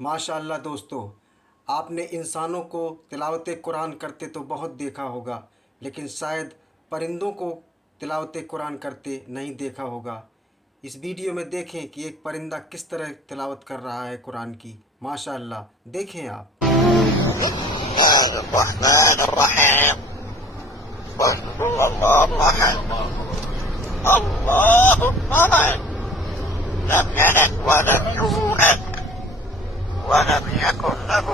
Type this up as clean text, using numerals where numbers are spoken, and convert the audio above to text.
माशाअल्लाह दोस्तों, आपने इंसानों को तिलावत कुरान करते तो बहुत देखा होगा, लेकिन शायद परिंदों को तिलावत कुरान करते नहीं देखा होगा। इस वीडियो में देखें कि एक परिंदा किस तरह तिलावत कर रहा है कुरान की। माशाअल्लाह, देखें आप। لم يلد ولم يولد ولم يكن له